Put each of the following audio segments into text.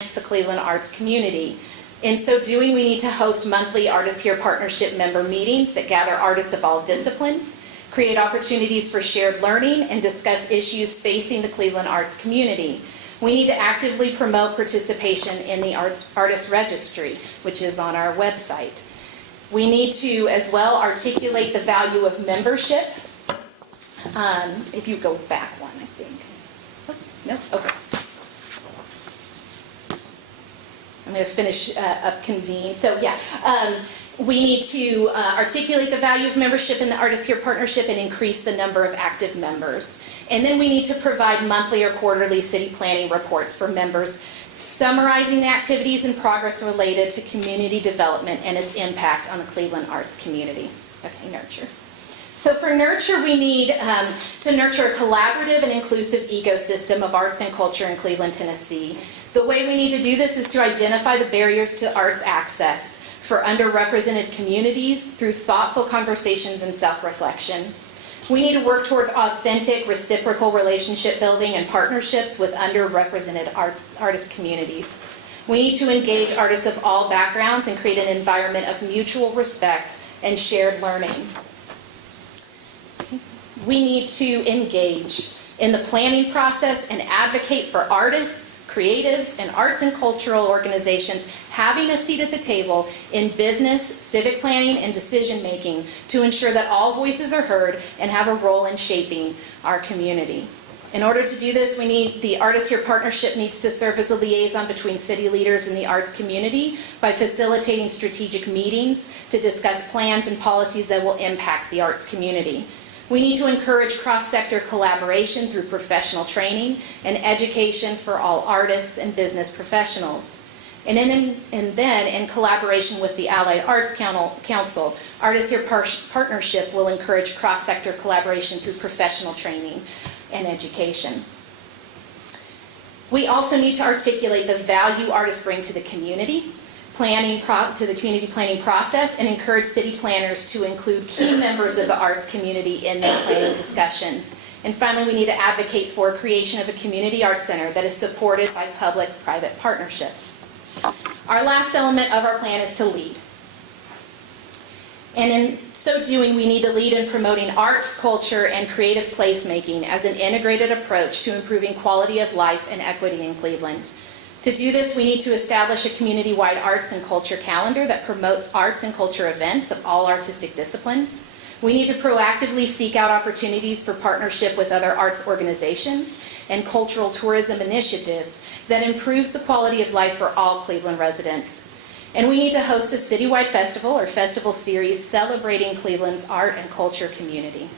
the Cleveland arts community. In so doing, we need to host monthly Artists Here Partnership member meetings that gather artists of all disciplines, create opportunities for shared learning, and discuss issues facing the Cleveland arts community. We need to actively promote participation in the Artist Registry, which is on our website. We need to, as well, articulate the value of membership. If you go back one, I think. Oh, no? Okay. I'm going to finish up convene. So yeah, we need to articulate the value of membership in the Artists Here Partnership and increase the number of active members. And then we need to provide monthly or quarterly city planning reports for members, summarizing the activities and progress related to community development and its impact on the Cleveland arts community. Okay, nurture. So for nurture, we need to nurture a collaborative and inclusive ecosystem of arts and culture in Cleveland, Tennessee. The way we need to do this is to identify the barriers to arts access for underrepresented communities through thoughtful conversations and self-reflection. We need to work toward authentic, reciprocal relationship building and partnerships with underrepresented artist communities. We need to engage artists of all backgrounds and create an environment of mutual respect and shared learning. We need to engage in the planning process and advocate for artists, creatives, and arts and cultural organizations having a seat at the table in business, civic planning, and decision making to ensure that all voices are heard and have a role in shaping our community. In order to do this, the Artists Here Partnership needs to serve as a liaison between city leaders and the arts community by facilitating strategic meetings to discuss plans and policies that will impact the arts community. We need to encourage cross-sector collaboration through professional training and education for all artists and business professionals. And then, in collaboration with the Allied Arts Council, Artists Here Partnership will encourage cross-sector collaboration through professional training and education. We also need to articulate the value artists bring to the community community planning process, and encourage city planners to include key members of the arts community in their planning discussions. And finally, we need to advocate for creation of a community arts center that is supported by public-private partnerships. Our last element of our plan is to lead. And in so doing, we need to lead in promoting arts, culture, and creative placemaking as an integrated approach to improving quality of life and equity in Cleveland. To do this, we need to establish a community-wide arts and culture calendar that promotes arts and culture events of all artistic disciplines. We need to proactively seek out opportunities for partnership with other arts organizations and cultural tourism initiatives that improves the quality of life for all Cleveland residents. And we need to host a citywide festival or festival series celebrating Cleveland's art and culture community.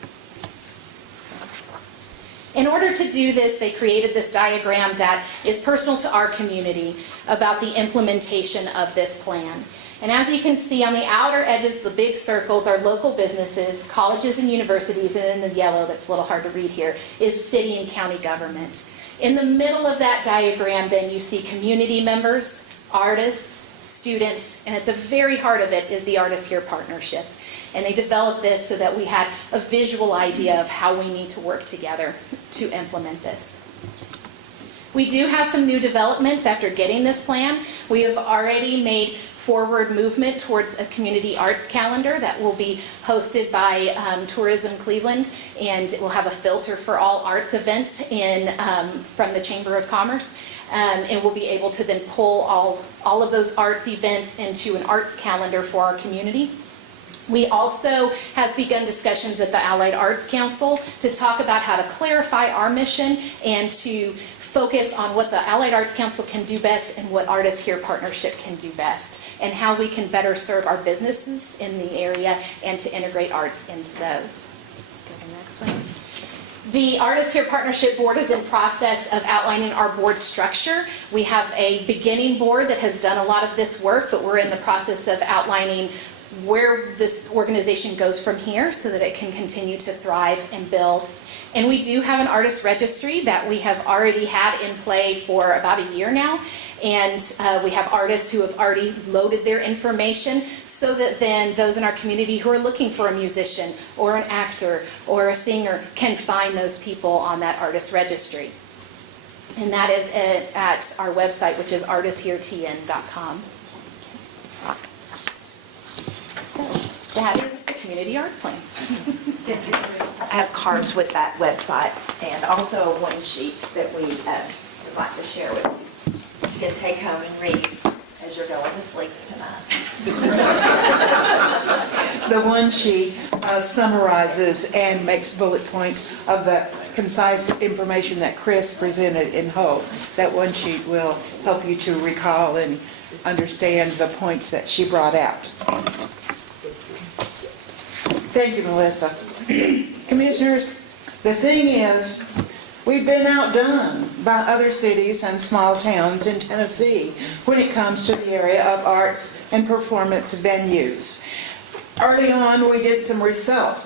In order to do this, they created this diagram that is personal to our community about the implementation of this plan. And as you can see on the outer edges, the big circles are local businesses, colleges and universities, and in the yellow, that's a little hard to read here, is city and county government. In the middle of that diagram, then, you see community members, artists, students, and at the very heart of it is the Artists Here Partnership. And they developed this so that we had a visual idea of how we need to work together to implement this. We do have some new developments after getting this plan. We have already made forward movement towards a community arts calendar that will be hosted by Tourism Cleveland, and it will have a filter for all arts events from the Chamber of Commerce. And we'll be able to then pull all of those arts events into an arts calendar for our community. We also have begun discussions at the Allied Arts Council to talk about how to clarify our mission and to focus on what the Allied Arts Council can do best and what Artists Here Partnership can do best, and how we can better serve our businesses in the area and to integrate arts into those. Go to the next one. The Artists Here Partnership Board is in process of outlining our board structure. We have a beginning board that has done a lot of this work, but we're in the process of outlining where this organization goes from here so that it can continue to thrive and build. And we do have an artist registry that we have already had in play for about a year now. And we have artists who have already loaded their information so that then those in our community who are looking for a musician or an actor or a singer can find those people on that artist registry. And that is at our website, which is artistheretn.com. So that is the Community Arts Plan. I have cards with that website and also a one sheet that we would like to share with you. You can take home and read as you're going to sleep tonight. The one sheet summarizes and makes bullet points of the concise information that Chris presented in whole. That one sheet will help you to recall and understand the points that she brought out. Thank you, Melissa. Commissioners, the thing is, we've been outdone by other cities and small towns in Tennessee when it comes to the area of arts and performance venues. Early on, we did some research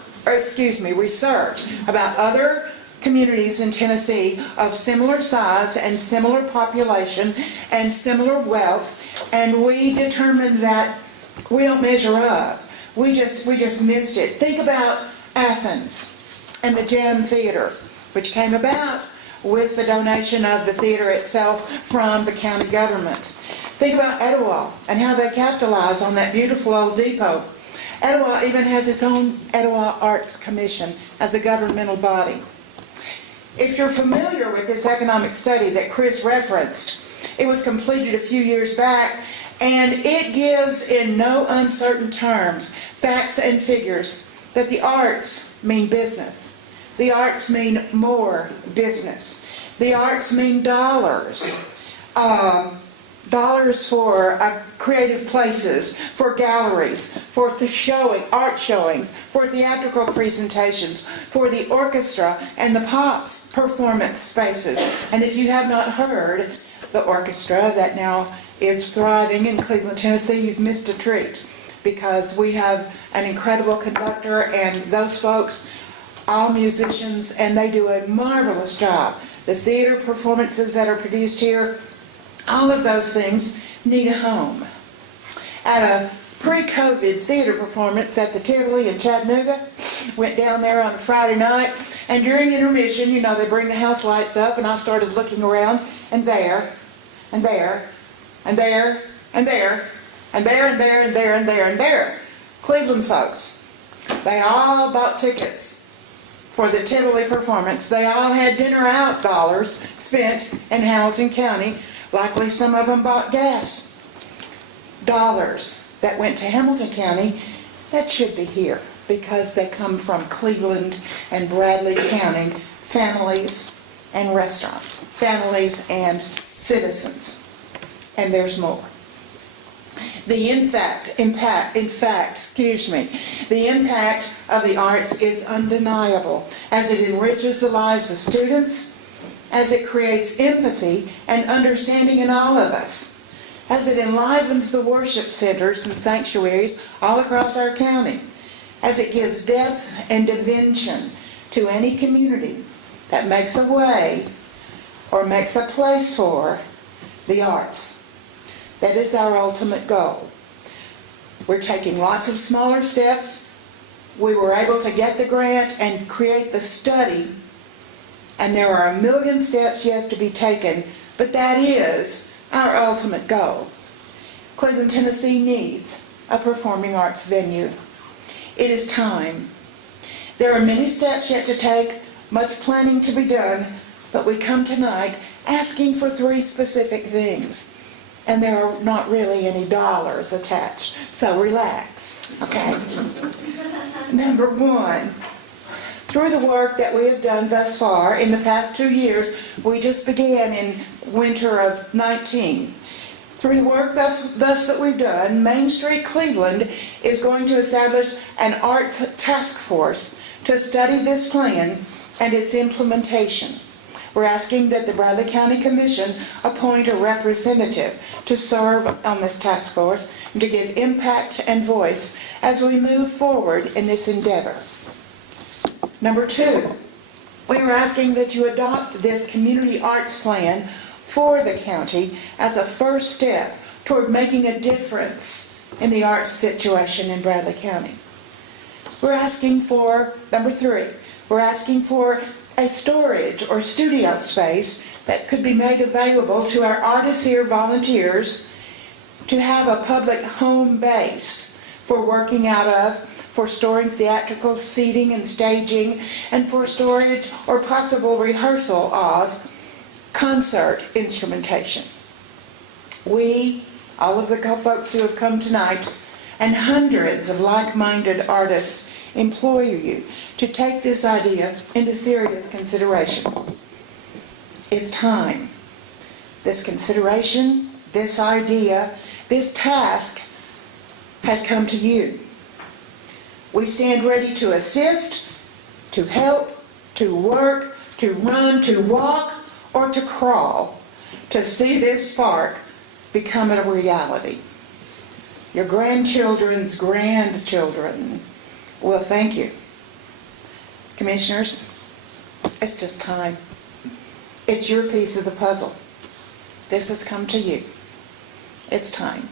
about other communities in Tennessee of similar size and similar population and similar wealth, and we determined that we don't measure up. We just missed it. Think about Athens and the Jam Theater, which came about with the donation of the theater itself from the county government. Think about Etowah and how they capitalize on that beautiful old depot. Etowah even has its own Etowah Arts Commission as a governmental body. If you're familiar with this economic study that Chris referenced, it was completed a few years back, and it gives in no uncertain terms facts and figures that the arts mean business. The arts mean more business. The arts mean dollars. Dollars for creative places, for galleries, for the art showings, for theatrical presentations, for the orchestra and the Pops performance spaces. And if you have not heard the orchestra that now is thriving in Cleveland, Tennessee, you've missed a treat, because we have an incredible conductor and those folks, all musicians, and they do a marvelous job. The theater performances that are produced here, all of those things need a home. At a pre-COVID theater performance at the Tivoli in Chattanooga, went down there on a Friday night, and during intermission, you know, they bring the house lights up, and I started looking around, and there, and there, and there, and there, and there, and there, and there, and there, and there. Cleveland folks, they all bought tickets for the Tivoli performance. They all had dinner out dollars spent in Hamilton County. Likely some of them bought gas. Dollars that went to Hamilton County that should be here because they come from Cleveland and Bradley County families and restaurants, families and citizens. And there's more. The impact of the arts is undeniable as it enriches the lives of students, as it creates empathy and understanding in all of us, as it enlivens the worship centers and sanctuaries all across our county, as it gives depth and dimension to any community that makes a way or makes a place for the arts. That is our ultimate goal. We're taking lots of smaller steps. We were able to get the grant and create the study, and there are a million steps yet to be taken, but that is our ultimate goal. Cleveland, Tennessee needs a performing arts venue. It is time. There are many steps yet to take, much planning to be done, but we come tonight asking for 3 specific things. And there are not really any dollars attached, so relax, okay? Number 1, through the work that we have done thus far in the past 2 years, we just began in winter of 19. Through the work thus that we've done, Main Street Cleveland is going to establish an arts task force to study this plan and its implementation. We're asking that the Bradley County Commission appoint a representative to serve on this task force and to give impact and voice as we move forward in this endeavor. Number 2, we are asking that you adopt this community arts plan for the county as a first step toward making a difference in the arts situation in Bradley County. We're asking for, number 3, we're asking for a storage or studio space that could be made available to our artists here, volunteers, to have a public home base for working out of, for storing theatrical seating and staging, and for storage or possible rehearsal of concert instrumentation. We, all of the folks who have come tonight, and hundreds of like-minded artists implore you to take this idea into serious consideration. It's time. This consideration, this idea, this task has come to you. We stand ready to assist, to help, to work, to run, to walk, or to crawl to see this spark become a reality. Your grandchildren's grandchildren will thank you. Commissioners, it's just time. It's your piece of the puzzle. This has come to you. It's time.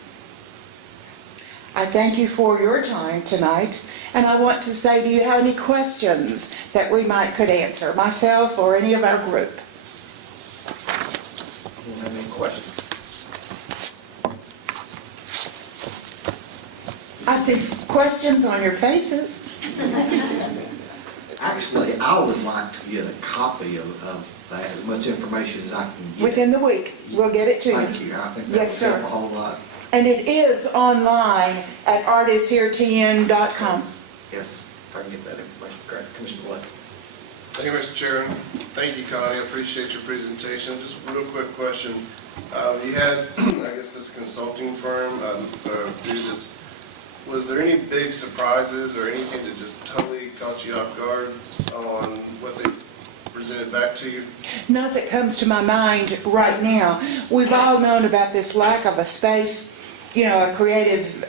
I thank you for your time tonight, and I want to say, do you have any questions that we could answer, myself or any of our group? I don't have any questions. I see questions on your faces. Actually, I would like to get a copy of that, as much information as I can get. Within the week, we'll get it to you. Thank you. I think that Yes, would sir. help a whole lot. And it is online at artistheretn.com. Yes, if I can get that information correct. Commissioner Blake. Thank you, Mr. Chairman. Thank you, Connie. I appreciate your presentation. Just a real quick question. You had, I guess, this consulting firm do this. Was there any big surprises or anything that just totally caught you off guard on what they presented back to you? Not that comes to my mind right now. We've all known about this lack of a space, a creative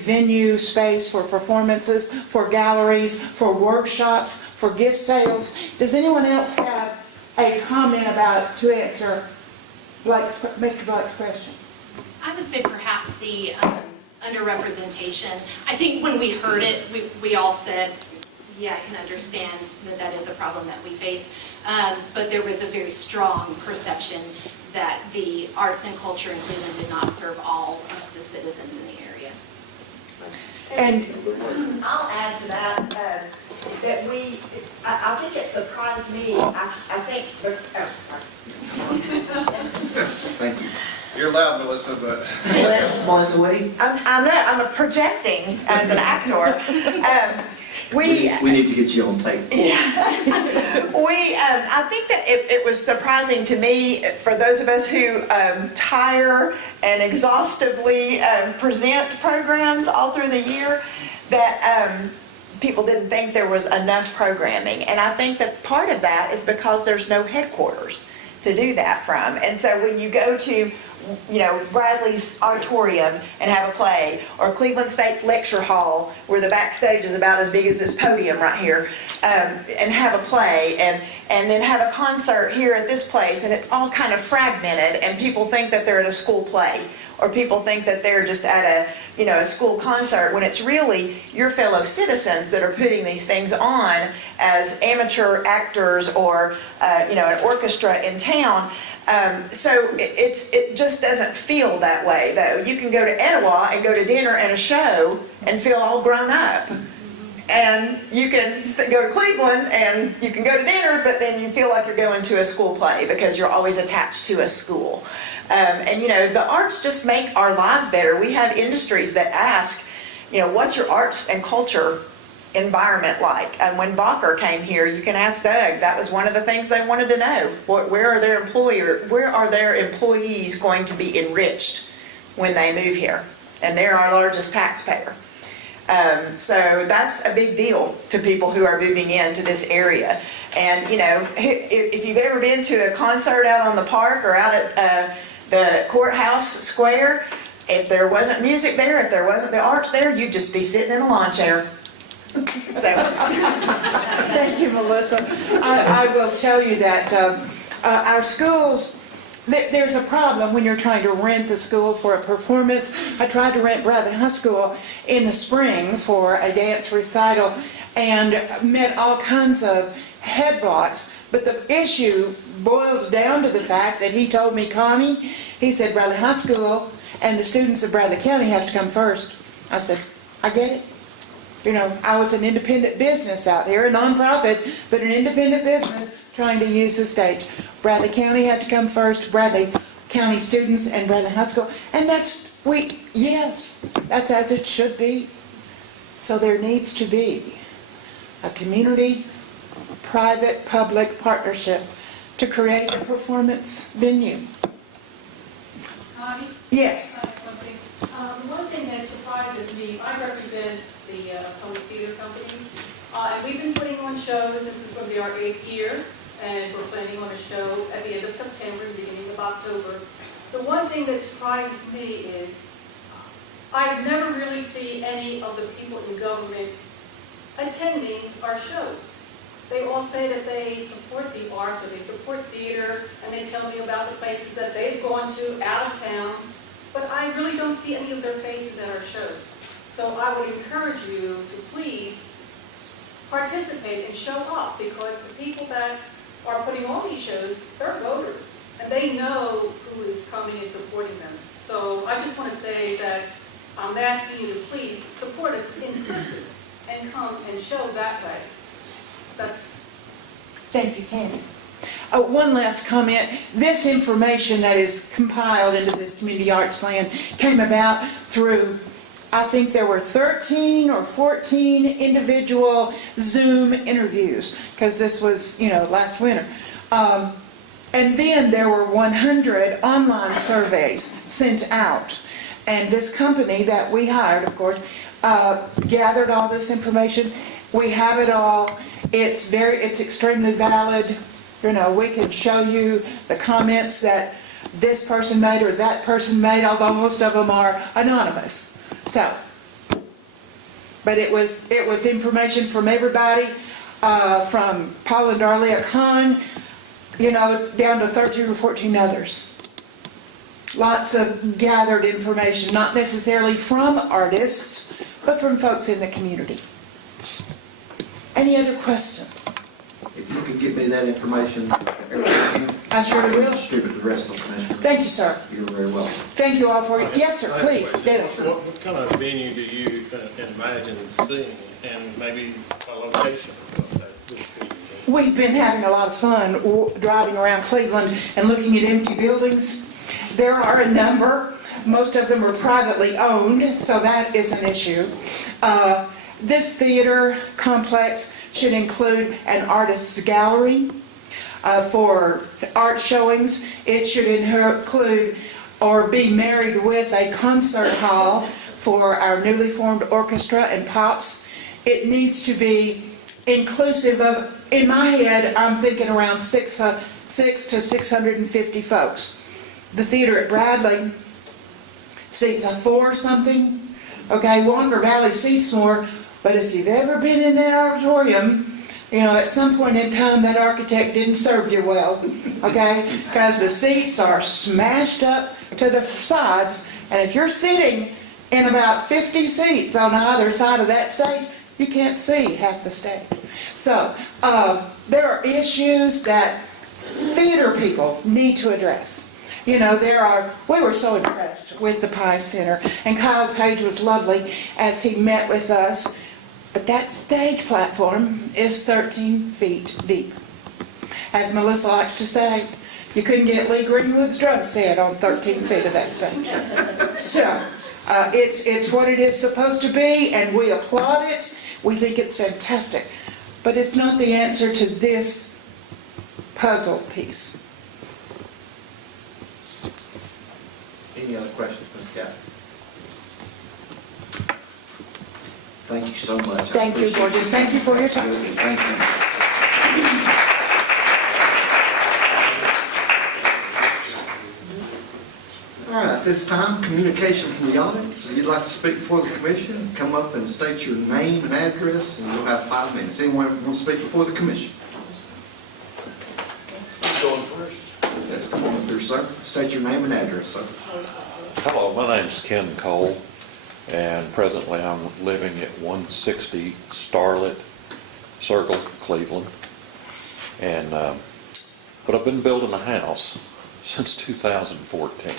venue space for performances, for galleries, for workshops, for gift sales. Does anyone else have a comment to answer Mr. Blake's question? I would say perhaps the underrepresentation. I think when we heard it, we all said, yeah, I can understand that is a problem that we face. But there was a very strong perception that the arts and culture in Cleveland did not serve all of the citizens in the area. And I'll add to that, that I think it surprised me, I think, Thank you. You're loud, Melissa, but Melissa Woody. I know, I'm projecting as an actor. We need to get you on tape. Yeah. I think that it was surprising to me, for those of us who tire and exhaustively present programs all through the year, that people didn't think there was enough programming. And I think that part of that is because there's no headquarters to do that from. And so when you go to Bradley's Auditorium and have a play, or Cleveland State's Lecture Hall, where the backstage is about as big as this podium right here, and have a play, and then have a concert here at this place, and it's all kind of fragmented, and people think that they're at a school play, or people think that they're just at a school concert, when it's really your fellow citizens that are putting these things on as amateur actors or an orchestra in town. So it just doesn't feel that way, though. You can go to Etowah and go to dinner and a show and feel all grown up. And you can go to Cleveland and you can go to dinner, but then you feel like you're going to a school play because you're always attached to a school. And the arts just make our lives better. We have industries that ask, what's your arts and culture environment like? And when Walker came here, you can ask Doug, that was one of the things they wanted to know. Where are their employees going to be enriched when they move here? And they're our largest taxpayer. So that's a big deal to people who are moving into this area. And if you've ever been to a concert out on the park or out at the courthouse square, if there wasn't music there, if there wasn't the arts there, you'd just be sitting in a lawn chair. Thank you, Melissa. I will tell you that our schools there's a problem when you're trying to rent the school for a performance. I tried to rent Bradley High School in the spring for a dance recital and met all kinds of headblocks. But the issue boils down to the fact that he told me, Connie, he said Bradley High School and the students of Bradley County have to come first. I said, I get it. You know, I was an independent business out here, a nonprofit, but an independent business trying to use the stage. Bradley County had to come first, Bradley County students and Bradley High School. And yes, that's as it should be. So there needs to be a community, private, public partnership to create a performance venue. Connie? Yes. One thing that surprises me, I represent the Public Theater Company, and we've been putting on shows. This is going to be our 8th year, and we're planning on a show at the end of September, beginning of October. The one thing that surprises me is I've never really seen any of the people in government attending our shows. They all say that they support the arts or they support theater, and they tell me about the places that they've gone to out of town, but I really don't see any of their faces at our shows. So I would encourage you to please participate and show up, because the people that are putting on these shows, they're voters, and they know who is coming and supporting them. So I just want to say that I'm asking you to please support us in person and come and show that way. Thank you, Candy. One last comment. This information that is compiled into this community arts plan came about through, I think there were 13 or 14 individual Zoom interviews, because this was, last winter. And then there were 100 online surveys sent out. And this company that we hired, of course, gathered all this information. We have it all. It's extremely valid. We can show you the comments that this person made or that person made, although most of them are anonymous. So, but it was information from everybody, from Paul and Darlia Khan, down to 13 or 14 others. Lots of gathered information, not necessarily from artists, but from folks in the community. Any other questions? If you could give me that information, I surely will. distribute the rest of the commissioners. Thank you, sir. You're very welcome. Thank you all for it. Yes, sir, please, Dennis. What kind of venue do you imagine seeing, and maybe a location of that would be? We've been having a lot of fun driving around Cleveland and looking at empty buildings. There are a number. Most of them are privately owned, so that is an issue. This theater complex should include an artist's gallery for art showings. It should include or be married with a concert hall for our newly formed orchestra and pops. It needs to be inclusive of, in my head, I'm thinking around 6 to 650 folks. The theater at Bradley seats a 4 something. Okay, Walker Valley seats more, but if you've ever been in that auditorium, at some point in time that architect didn't serve you well, okay? Because the seats are smashed up to the sides, and if you're sitting in about 50 seats on either side of that stage, you can't see half the stage. So, there are issues that theater people need to address. We were so impressed with the Pie Center, and Kyle Page was lovely as he met with us, but that stage platform is 13 feet deep. As Melissa likes to say, you couldn't get Lee Greenwood's drum set on 13 feet of that stage. So, it's what it is supposed to be, and we applaud it. We think it's fantastic, but it's not the answer to this puzzle piece. Any other questions, Ms. Scott? Thank you so much. Thank you, Georges. Thank you for your time. Absolutely. Thank you. All right, this time, communication from the audience. If you'd like to speak before the commission, come up and state your name and address, and you'll have 5 minutes. Anyone want to speak before the commission? Going first. Yes, come on up here. pleasure, sir. State your name and address, sir. Hello, my name's Ken Cole, and presently I'm living at 160 Starlet Circle, Cleveland. And, but I've been building a house since 2014.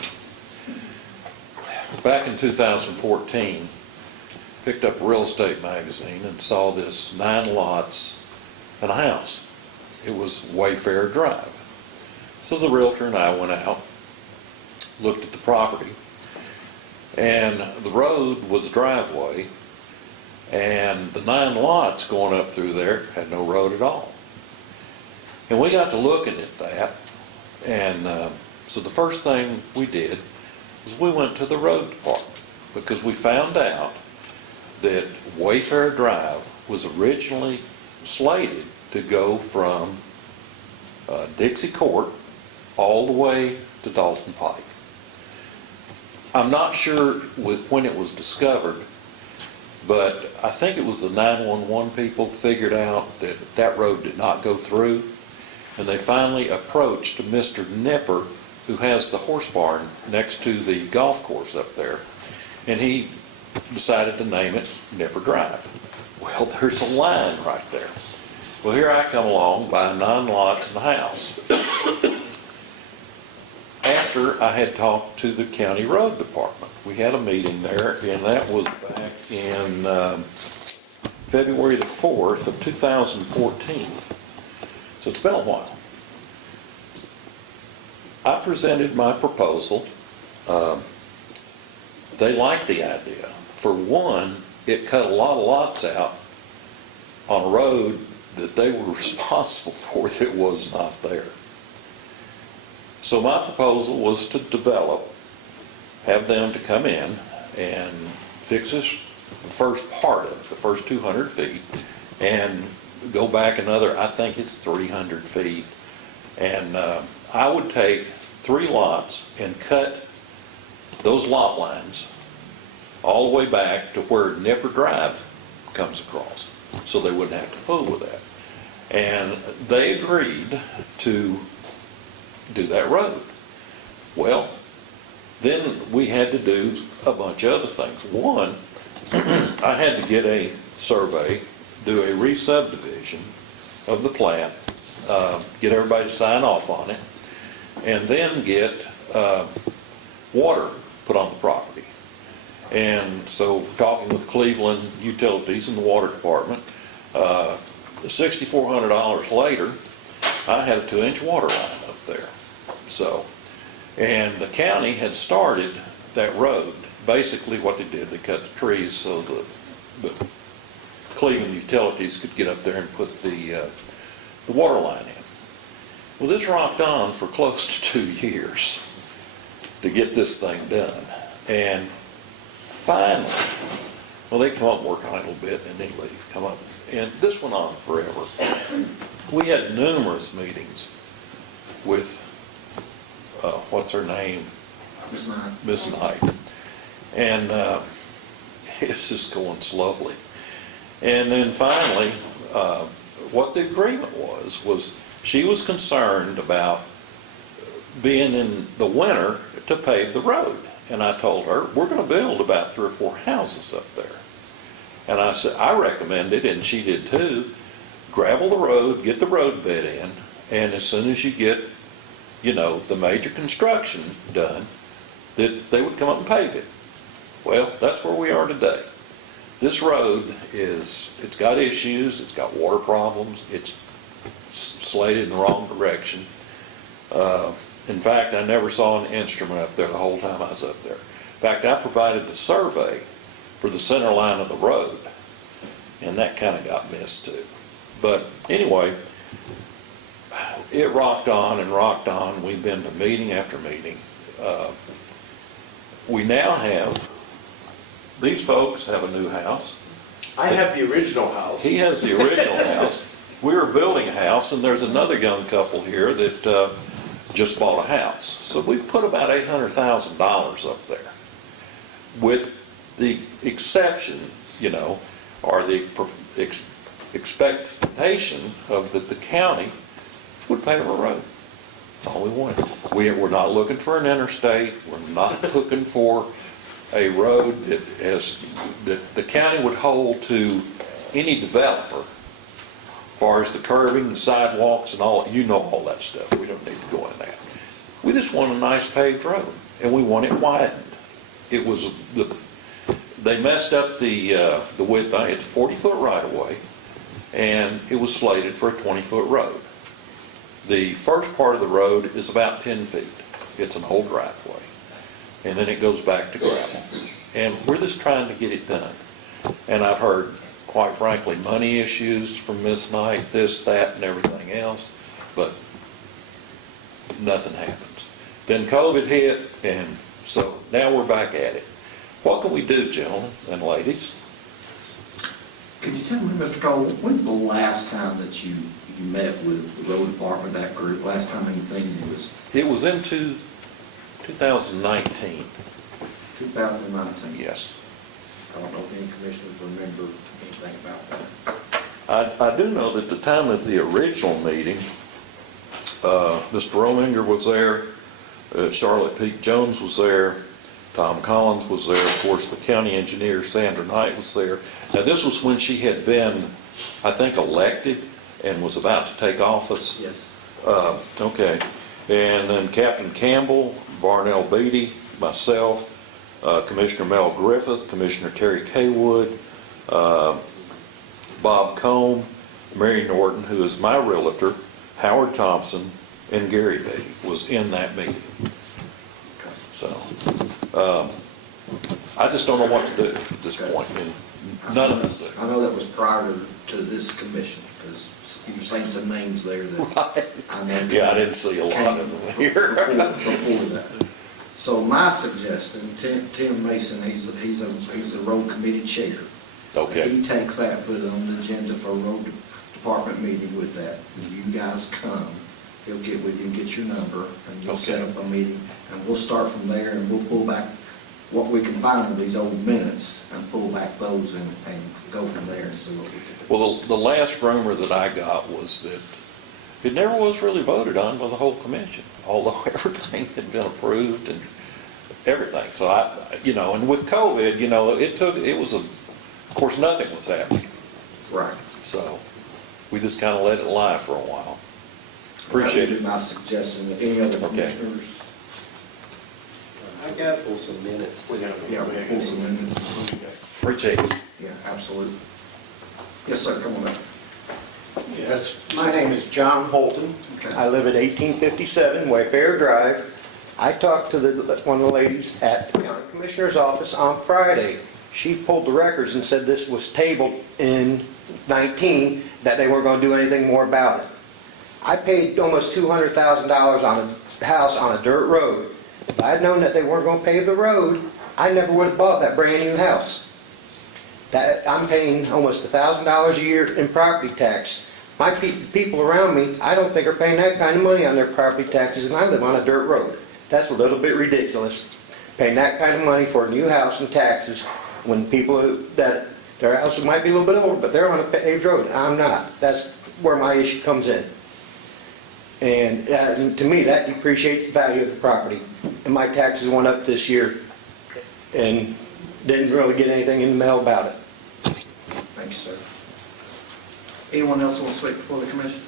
Back in 2014, picked up a real estate magazine and saw this 9 lots and a house. It was Wayfair Drive. So the realtor and I went out, looked at the property, and the road was a driveway, and the 9 lots going up through there had no road at all. And we got to looking at that, and so the first thing we did was we went to the road department, because we found out that Wayfair Drive was originally slated to go from Dixie Court all the way to Dalton Pike. I'm not sure when it was discovered, but I think it was the 911 people figured out that that road did not go through, and they finally approached Mr. Nipper, who has the horse barn next to the golf course up there, and he decided to name it Nipper Drive. Well, there's a line right there. Well, here I come along, buying 9 lots and a house. After I had talked to the county road department, we had a meeting there, and that was back in February the 4th of 2014. So it's been a while. I presented my proposal. They liked the idea. For one, it cut a lot of lots out on a road that they were responsible for that was not there. So my proposal was to develop, have them to come in and fix this, the first part of it, the first 200 feet, and go back another, I think it's 300 feet. And I would take 3 lots and cut those lot lines all the way back to where Nipper Drive comes across, so they wouldn't have to fool with that. And they agreed to do that road. Well, then we had to do a bunch of other things. One, I had to get a survey, do a re-subdivision of the plat, get everybody to sign off on it, and then get water put on the property. And so, talking with Cleveland Utilities and the water department, $6,400 later, I had a 2-inch water line up there. So, and the county had started that road. Basically what they did, they cut the trees so the Cleveland Utilities could get up there and put the water line in. Well, this rocked on for close to 2 years to get this thing done. And finally, well, they come up and work on it a little bit and then they leave, come up. And this went on forever. We had numerous meetings with, what's her name? Ms. Knight. Miss Knight. And it's just going slowly. And then finally, what the agreement was she was concerned about being in the winter to pave the road. And I told her, we're going to build about 3 or 4 houses up there. And I said, I recommended, and she did too, gravel the road, get the road bed in, and as soon as you get, you know, the major construction done, that they would come up and pave it. Well, that's where we are today. This road it's got issues, it's got water problems, it's slated in the wrong direction. In fact, I never saw an instrument up there the whole time I was up there. In fact, I provided the survey for the center line of the road, and that kind of got missed too. But anyway, it rocked on and rocked on. We've been to meeting after meeting. We now have, these folks have a new house. I have the original house. He has the original house. We were building a house, and there's another young couple here that just bought a house. So we put about $800,000 up there, with the exception, you know, or the expectation of that the county would pave a road. That's all we wanted. We're not looking for an interstate. We're not looking for a road that the county would hold to any developer, as far as the curbing, the sidewalks and all, you know all that stuff. We don't need to go into that. We just want a nice paved road, and we want it widened. It was they messed up the width. It's a 40-foot right-of-way, and it was slated for a 20-foot road. The first part of the road is about 10 feet. It's an old driveway, and then it goes back to gravel. And we're just trying to get it done. And I've heard, quite frankly, money issues from Miss Knight, this, that, and everything else, but nothing happens. Then COVID hit, and so now we're back at it. What can we do, gentlemen and ladies? Can you tell me, Mr. Cole, when's the last time that you met with the road department, that group? Last time anything was? It was in 2019. 2019? Yes. I don't know if any commissioners remember anything about that. I do know that at the time of the original meeting, Mr. Rominger was there, Charlotte Pete Jones was there, Tom Collins was there, of course, the county engineer, Sandra Knight, was there. Now, this was when she had been, I think, elected and was about to take office. Yes. Okay. And then Captain Campbell, Varnell Beatty, myself, Commissioner Mel Griffith, Commissioner Terry Kaywood, Bob Combe, Mary Norton, who is my realtor, Howard Thompson, and Gary Beatty was in that meeting. So, I just don't know what to do at this point, and none of us do. I know that was prior to this commission, because you're saying some names there that I know. Yeah, I didn't see a lot of them here. Before that. So my suggestion, Tim Mason, he's the road committee chair. Okay. He takes that, put it on the agenda for a road department meeting with that. You guys come, he'll get with you and get your number, and we'll set up a meeting, and we'll start from there, and we'll pull back what we can find of these old minutes, and pull back those and go from there and see what we can do. Well, the last rumor that I got was that it never was really voted on by the whole commission, although everything had been approved and everything. So and with COVID, of course, nothing was happening. Right. So we just kind of let it lie for a while. Appreciate That would it. be my suggestion. Any other Okay. commissioners? I got pull some minutes. Yeah, we'll pull some minutes. Appreciate it. Yeah, absolutely. Yes, sir, come on up. Yes, my name is John Holton. Okay. I live at 1857 Wayfair Drive. I talked to one of the ladies at the county commissioner's office on Friday. She pulled the records and said this was tabled in 19, that they weren't going to do anything more about it. I paid almost $200,000 on a house on a dirt road. If I had known that they weren't going to pave the road, I never would have bought that brand new house. I'm paying almost $1,000 a year in property tax. My people around me, I don't think are paying that kind of money on their property taxes, and I live on a dirt road. That's a little bit ridiculous, paying that kind of money for a new house and taxes when people that their houses might be a little bit older, but they're on a paved road. I'm not. That's where my issue comes in. And to me, that depreciates the value of the property. And my taxes went up this year and didn't really get anything in the mail about it. Thank you, sir. Anyone else want to speak before the commission?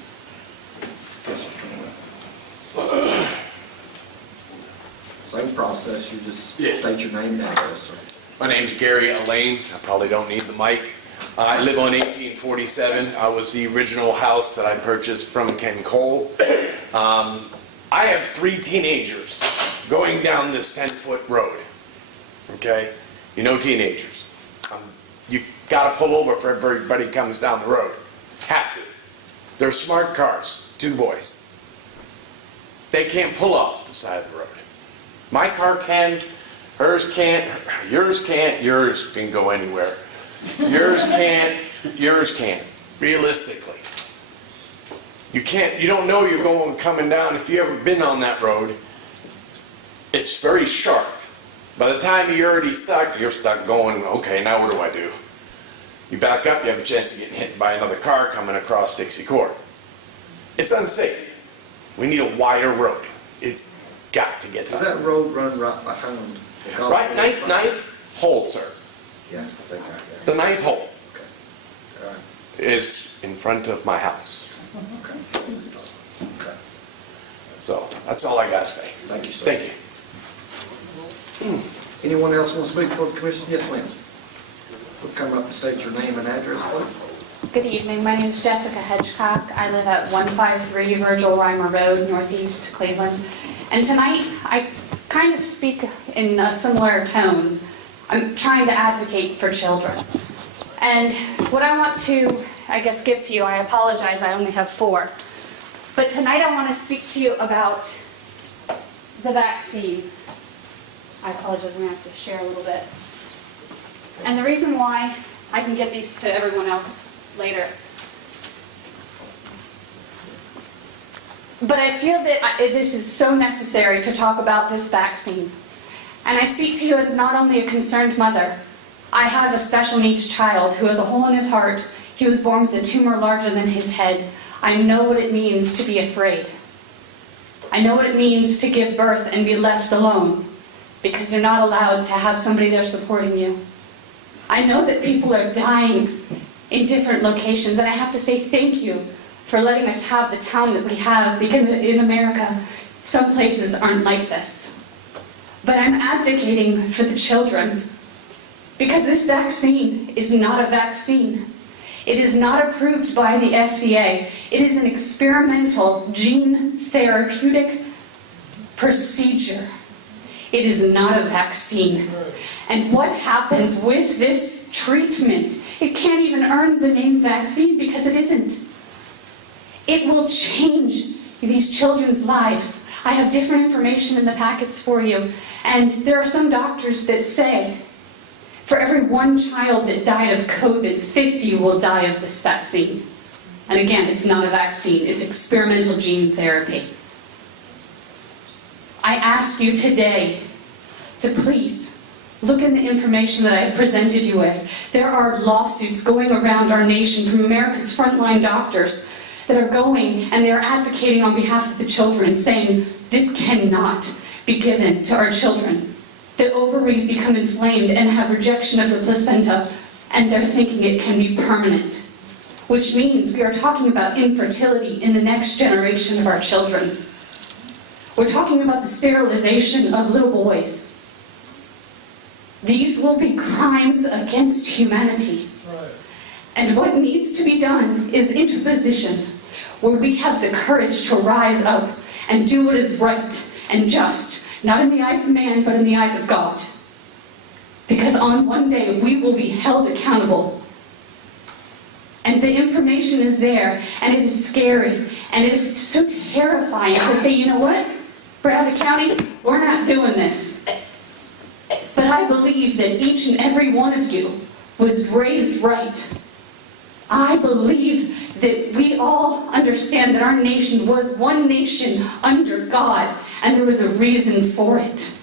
Yes, sir, come on up. Same process, you just state your name and address, sir. My name's Gary Elaine. I probably don't need the mic. I live on 1847. I was the original house that I purchased from Ken Cole. I have 3 teenagers going down this 10-foot road. Okay? You know teenagers. You gotta pull over for everybody comes down the road. Have to. They're smart cars, 2 boys. They can't pull off the side of the road. My car can, hers can't, yours can't, yours can go anywhere. Yours can't, yours can't, realistically. You don't know you're coming down. If you've ever been on that road, it's very sharp. By the time you're already stuck, you're stuck going, okay, now what do I do? You back up, you have a chance of getting hit by another car coming across Dixie Court. It's unsafe. We need a wider road. It's got to get Does done. that road run right behind the golf Right, course? ninth hole, sir. Yes, I think right The ninth hole there. All right. is in front of my house. Okay. Okay. So that's all I gotta say. Thank you, sir. Thank you. Anyone else want to speak for the commission? Yes, ma'am. We'll come up and state your name and address, please. Good evening, my name is Jessica Hedgecock. I live at 153 Virgil Reimer Road, Northeast Cleveland. And tonight, I kind of speak in a similar tone. I'm trying to advocate for children. And what I want to, I guess, give to you, I apologize, I only have 4. But tonight I want to speak to you about the vaccine. I apologize, I'm going to have to share a little bit. And the reason why, I can get these to everyone else later. But I feel that this is so necessary to talk about this vaccine. And I speak to you as not only a concerned mother. I have a special needs child who has a hole in his heart. He was born with a tumor larger than his head. I know what it means to be afraid. I know what it means to give birth and be left alone because you're not allowed to have somebody there supporting you. I know that people are dying in different locations, and I have to say thank you for letting us have the town that we have, because in America, some places aren't like this. But I'm advocating for the children, because this vaccine is not a vaccine. It is not approved by the FDA. It is an experimental gene therapeutic procedure. It is not a vaccine. And what happens with this treatment? It can't even earn the name vaccine because it isn't. It will change these children's lives. I have different information in the packets for you. And there are some doctors that say, for every 1 child that died of COVID, 50 will die of this vaccine. And again, it's not a vaccine, it's experimental gene therapy. I ask you today to please look in the information that I have presented you with. There are lawsuits going around our nation from America's frontline doctors that are going and they're advocating on behalf of the children, saying this cannot be given to our children. The ovaries become inflamed and have rejection of the placenta, and they're thinking it can be permanent, which means we are talking about infertility in the next generation of our children. We're talking about the sterilization of little boys. These will be crimes against humanity. And what needs to be done is interposition, where we have the courage to rise up and do what is right and just, not in the eyes of man, but in the eyes of God. Because on one day, we will be held accountable. And the information is there, and it is scary, and it is so terrifying to say, you know what, Bradley County, we're not doing this. But I believe that each and every one of you was raised right. I believe that we all understand that our nation was one nation under God, and there was a reason for it.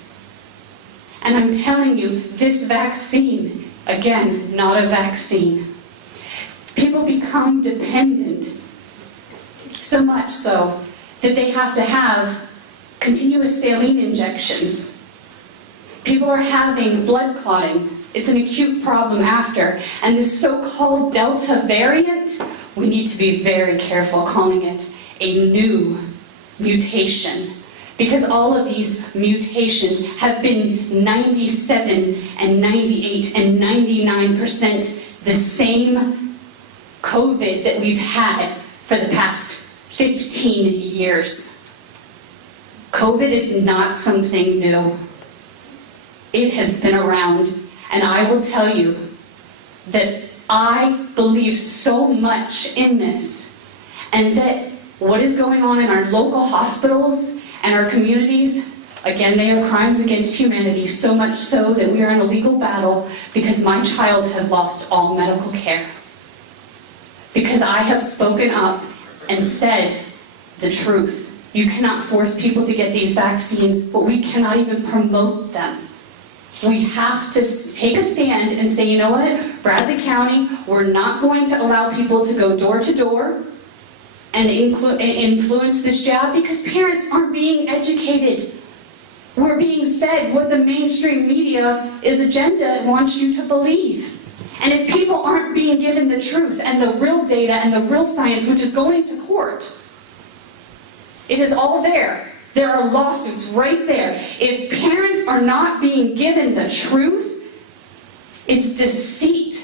And I'm telling you, this vaccine, again, not a vaccine. People become dependent, so much so that they have to have continuous saline injections. People are having blood clotting. It's an acute problem after. And this so-called Delta variant, we need to be very careful calling it a new mutation, because all of these mutations have been 97 and 98 and 99% the same COVID that we've had for the past 15 years. COVID is not something new. It has been around, and I will tell you that I believe so much in this, and that what is going on in our local hospitals and our communities, again, they are crimes against humanity, so much so that we are in a legal battle because my child has lost all medical care. Because I have spoken up and said the truth. You cannot force people to get these vaccines, but we cannot even promote them. We have to take a stand and say, you know what, Bradley County, we're not going to allow people to go door to door and influence this jab because parents aren't being educated. We're being fed what the mainstream media is agenda wants you to believe. And if people aren't being given the truth and the real data and the real science, which is going to court, it is all there. There are lawsuits right there. If parents are not being given the truth, it's deceit.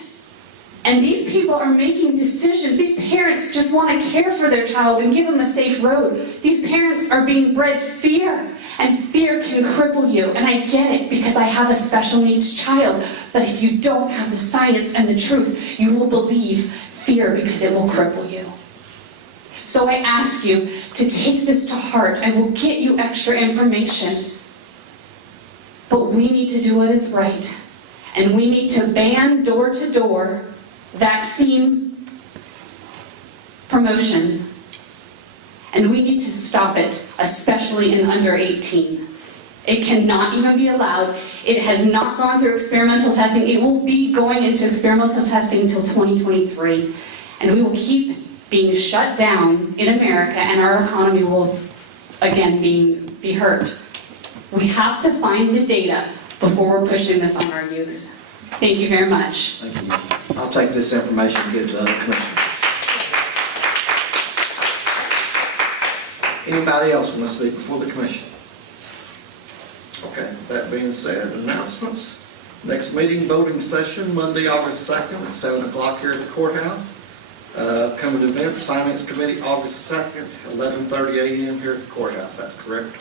And these people are making decisions. These parents just want to care for their child and give them a safe road. These parents are being bred fear, and fear can cripple you. And I get it because I have a special needs child. But if you don't have the science and the truth, you will believe fear because it will cripple you. So I ask you to take this to heart. I will get you extra information. But we need to do what is right. And we need to ban door-to-door vaccine promotion. And we need to stop it, especially in under 18. It cannot even be allowed. It has not gone through experimental testing. It will be going into experimental testing until 2023. And we will keep being shut down in America, and our economy will, again, be hurt. We have to find the data before we're pushing this on our youth. Thank you very much. Thank you. I'll take this information and give it to other commissioners. Anybody else want to speak before the commission? Okay, that being said, announcements. Next meeting, voting session, Monday, August 2nd, at 7 o'clock here at the courthouse. Upcoming events, Finance Committee, August 2nd, 11:30 a.m. here at the courthouse. That's correct?